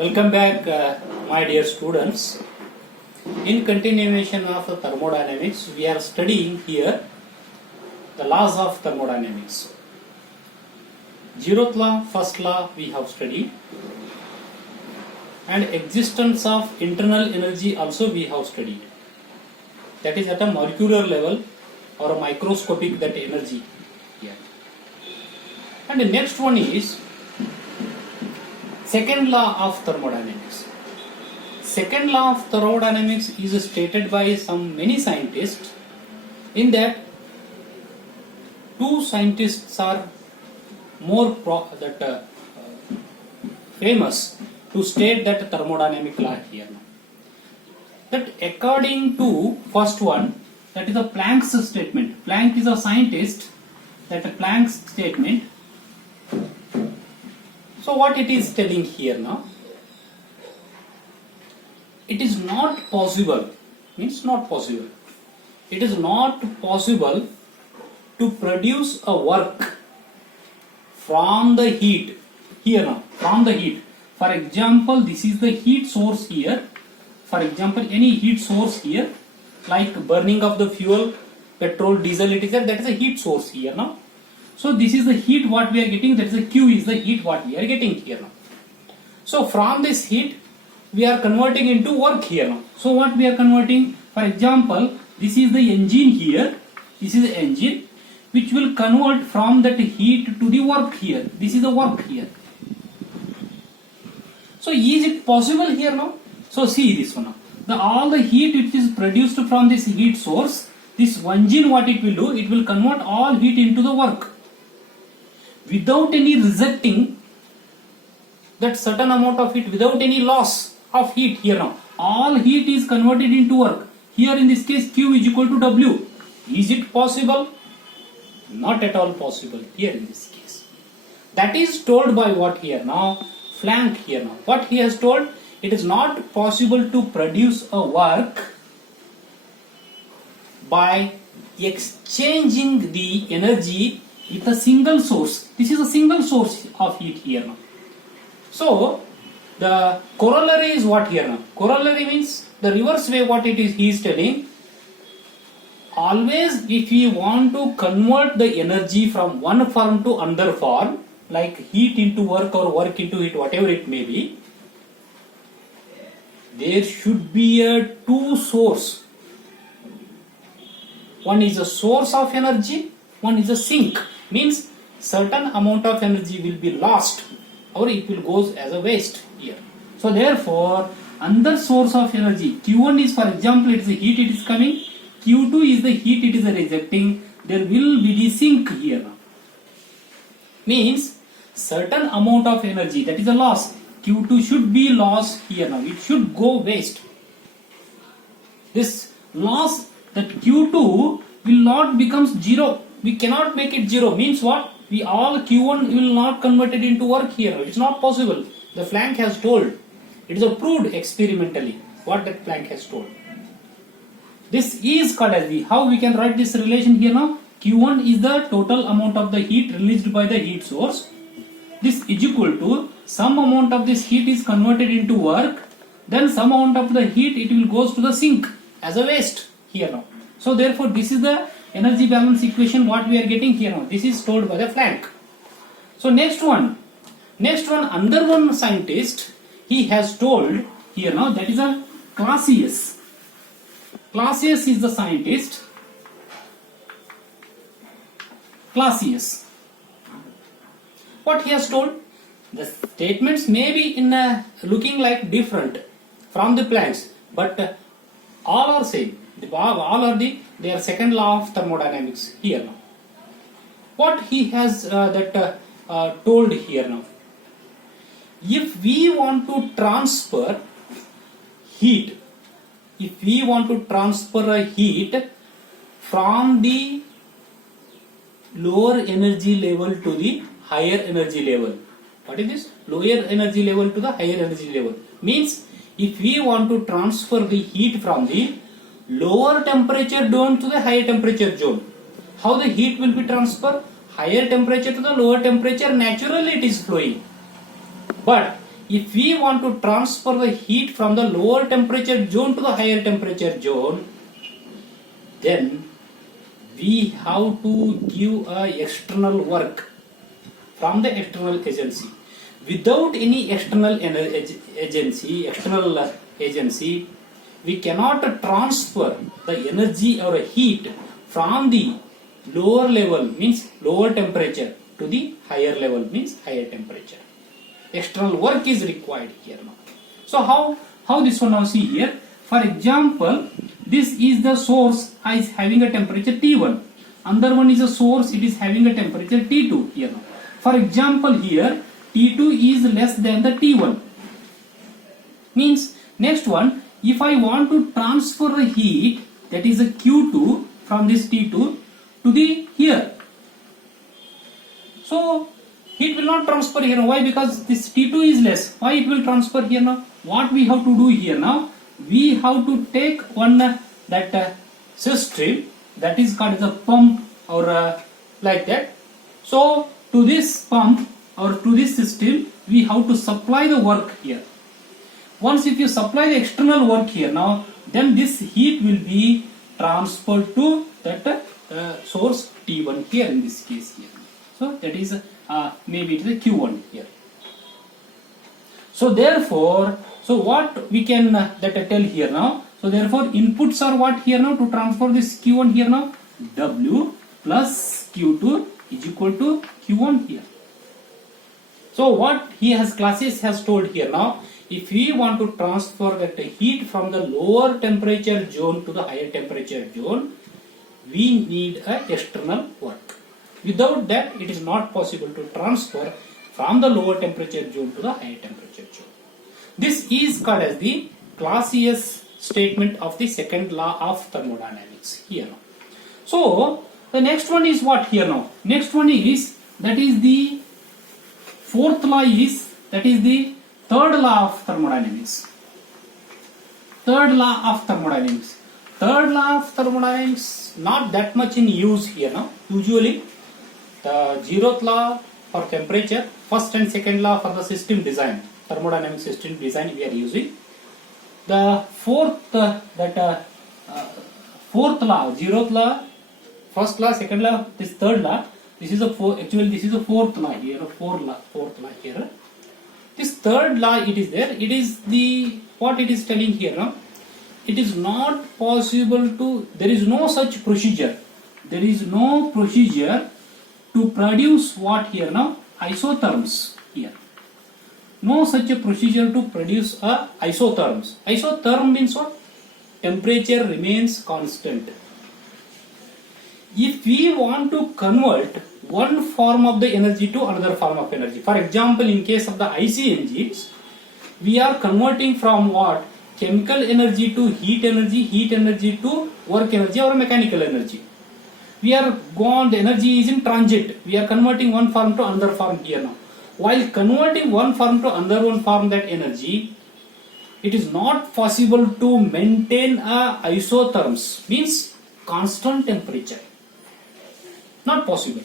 Welcome back, my dear students. In continuation of thermodynamics, we are studying here the laws of thermodynamics. Zeroth law, first law we have studied, and existence of internal energy also we have studied. That is at a molecular level or a microscopic that energy here. And the next one is second law of thermodynamics. Second law of thermodynamics is stated by many scientists. In that, two scientists are more famous to state that thermodynamic law here. That according to first one, that is a Planck's statement. Planck is a scientist. That Planck's statement. So what it is telling here now? It is not possible, means not possible. It is not possible to produce a work from the heat, here now, from the heat. For example, this is the heat source here. For example, any heat source here, like burning of the fuel, petrol, diesel, it is that is a heat source here now. So this is the heat what we are getting, that is the Q is the heat what we are getting here now. So from this heat we are converting into work here now. So what we are converting, for example, this is the engine here, this is the engine which will convert from that heat to the work here. This is the work here. So is it possible here now? So see this one now. All the heat it is produced from this heat source, this engine what it will do, it will convert all heat into the work without any rejecting that certain amount of heat, without any loss of heat here now. All heat is converted into work. Here in this case Q is equal to W. Is it possible? Not at all possible here in this case. That is told by what here now? Planck here now. What he has told? It is not possible to produce a work by exchanging the energy with a single source. This is a single source of heat here now. So the corollary is what here now? Corollary means the reverse way what it is he is telling. Always if we want to convert the energy from one form to another form, like heat into work or work into heat, whatever it may be, there should be a two source. One is a source of energy, one is a sink. Means certain amount of energy will be lost or it will goes as a waste here. So therefore, another source of energy, Q1 is, for example, it is the heat it is coming, Q2 is the heat it is rejecting, there will be the sink here now. Means certain amount of energy, that is a loss, Q2 should be lost here now, it should go waste. This loss, that Q2 will not become zero. We cannot make it zero. Means what? We all Q1 will not convert it into work here. It's not possible. The Planck has told. It is proved experimentally what that Planck has told. This is called as the, how we can write this relation here now? Q1 is the total amount of the heat released by the heat source. This is equal to some amount of this heat is converted into work, then some amount of the heat it will goes to the sink as a waste here now. So therefore this is the energy balance equation what we are getting here now. This is told by the Planck. So next one, another one scientist, he has told here now, that is a Clausius. Clausius is the scientist. Clausius. What he has told? The statements may be in looking like different from the Planck's, but all are same. All are their second law of thermodynamics here now. What he has told here now? If we want to transfer heat, if we want to transfer a heat from the lower energy level to the higher energy level. What is this? Lower energy level to the higher energy level. Means if we want to transfer the heat from the lower temperature zone to the higher temperature zone, how the heat will be transferred? Higher temperature to the lower temperature, naturally it is flowing. But if we want to transfer the heat from the lower temperature zone to the higher temperature zone, then we have to give a external work from the external agency. Without any external agency, we cannot transfer the energy or heat from the lower level, means lower temperature, to the higher level, means higher temperature. External work is required here now. So how this one now, see here. For example, this is the source is having a temperature T1. Another one is a source, it is having a temperature T2 here now. For example, here T2 is less than the T1. Means next one, if I want to transfer the heat, that is a Q2 from this T2 to the here. So heat will not transfer here. Why? Because this T2 is less. Why it will transfer here now? What we have to do here now? We have to take one that system that is called as a pump or like that. So to this pump or to this system, we have to supply the work here. Once if you supply the external work here now, then this heat will be transferred to that source T1 here in this case here. So that is maybe it is a Q1 here. So therefore, so what we can that tell here now. So therefore, inputs are what here now to transfer this Q1 here now? W plus Q2 is equal to Q1 here. So what he has classes has told here now, if we want to transfer that heat from the lower temperature zone to the higher temperature zone, we need a external work. Without that, it is not possible to transfer from the lower temperature zone to the higher temperature zone. This is called as the Clausius statement of the second law of thermodynamics here now. So the next one is what here now? Next one is, that is the fourth law is, that is the third law of thermodynamics. Third law of thermodynamics. Third law of thermodynamics not that much in use here now. Usually the zeroth law for temperature, first and second law for the system design, thermodynamic system design we are using. The fourth fourth law, zeroth law, first law, second law, this third law. This is a actually this is a fourth law here, fourth law here. This third law it is there. It is the what it is telling here now. It is not possible to. There is no such procedure. There is no procedure to produce what here now? Isotherms here. No such a procedure to produce a isotherms. Isotherm means what? Temperature remains constant. If we want to convert one form of the energy to another form of energy, for example, in case of the IC engines, we are converting from what? Chemical energy to heat energy to work energy or mechanical energy. We are gone, the energy is in transit. We are converting one form to another form here now. While converting one form to another one form, that energy, it is not possible to maintain a isotherms, means constant temperature. Not possible.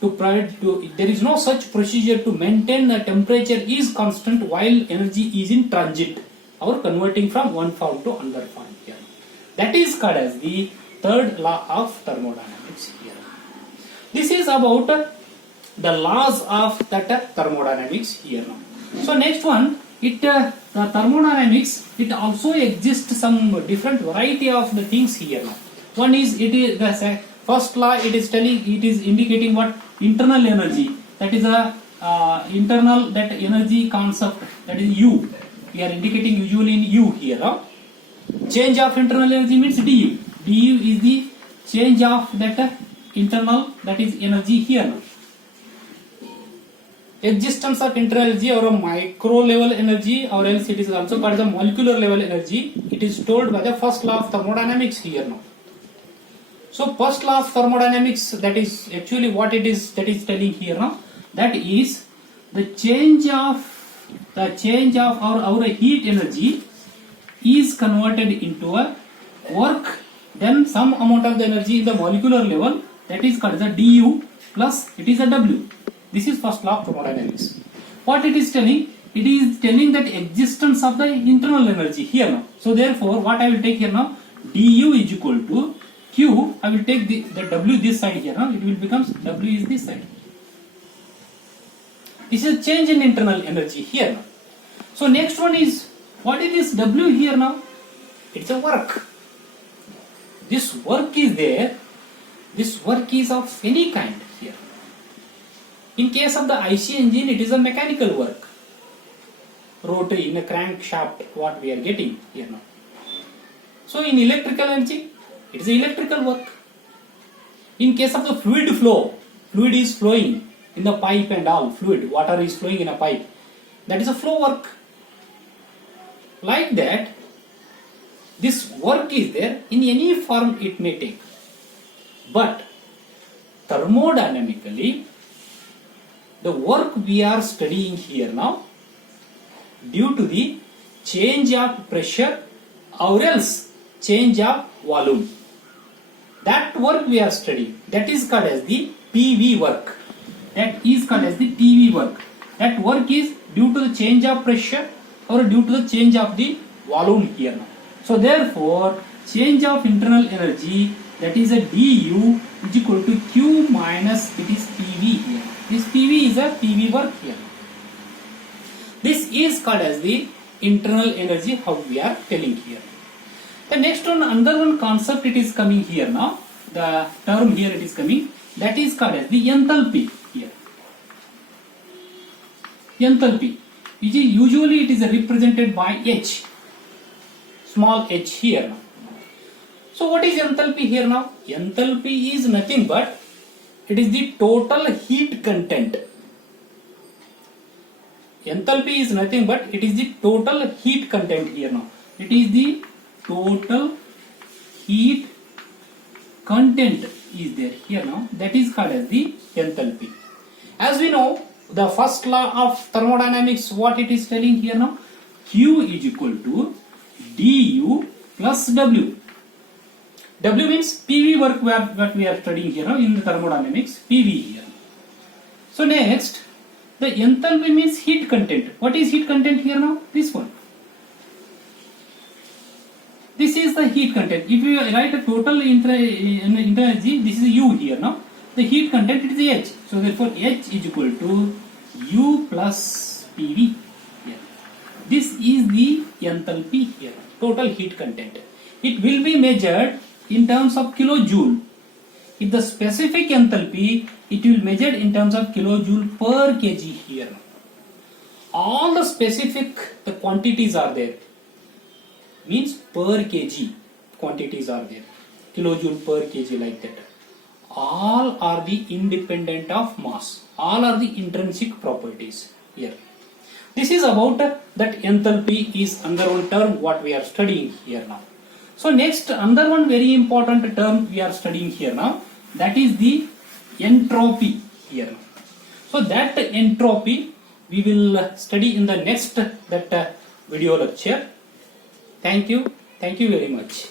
There is no such procedure to maintain the temperature is constant while energy is in transit or converting from one form to another form here. That is called as the third law of thermodynamics here. This is about the laws of that thermodynamics here now. So next one, the thermodynamics, it also exists some different variety of the things here now. One is, it is the first law, it is indicating what? Internal energy. That is a internal that energy concept, that is U. We are indicating usually in U here. Huh? Change of internal energy means du. Du is the change of that internal, that is energy here now. Existence of internal energy or a micro level energy, or else it is also called the molecular level energy. It is told by the first law of thermodynamics here now. So first law of thermodynamics, that is actually what it is, that is telling here now, that is the change of our heat energy is converted into a work, then some amount of the energy in the molecular level, that is called the du plus it is a W. This is first law of thermodynamics. What it is telling, it is telling that existence of the internal energy here now. So therefore, what I will take here now, du is equal to q. I will take the w this side here now. It will become w is this side. This is a change in internal energy here now. So next one is, what is this w here now? It's a work. This work is there. This work is of any kind here. In case of the IC engine, it is a mechanical work. Rotary in a crankshaft, what we are getting here now. So in electrical energy, it is electrical work. In case of the fluid flow, fluid is flowing in the pipe and all, fluid, water is flowing in a pipe. That is a flow work. Like that, this work is there, in any form it may take. But thermodynamically, the work we are studying here now, due to the change of pressure or else change of volume, that work we are studying, that is called as the PV work. That is called as the PV work. That work is due to the change of pressure or due to the change of the volume here now. So therefore, change of internal energy, that is a du is equal to q minus, it is PV here. This PV is a PV work here. This is called as the internal energy, how we are telling here. The next one, another one concept it is coming here now. The term here it is coming, that is called as the enthalpy here. Enthalpy, which is usually it is represented by H, small h here now. So what is enthalpy here now? Enthalpy is nothing but it is the total heat content. Enthalpy is nothing but it is the total heat content here now. It is the total heat content is there here now. That is called as the enthalpy. As we know, the first law of thermodynamics, what it is telling here now, Q is equal to du plus W. W means PV work what we are studying here now in the thermodynamics, PV here. So next, the enthalpy means heat content. What is heat content here now? This one. This is the heat content. If you write a total energy, this is U here now. The heat content it is H. So therefore H is equal to U plus PV here. This is the enthalpy here, total heat content. It will be measured in terms of kilojoule. If the specific enthalpy, it will measured in terms of kilojoule per kg here. All the specific the quantities are there. Means per kg quantities are there. Kilojoule per kg like that. All are the independent of mass. All are the intrinsic properties here. This is about that enthalpy is under one term what we are studying here now. So next, another one very important term we are studying here now, that is the entropy here. So that entropy we will study in the next video lecture. Thank you very much.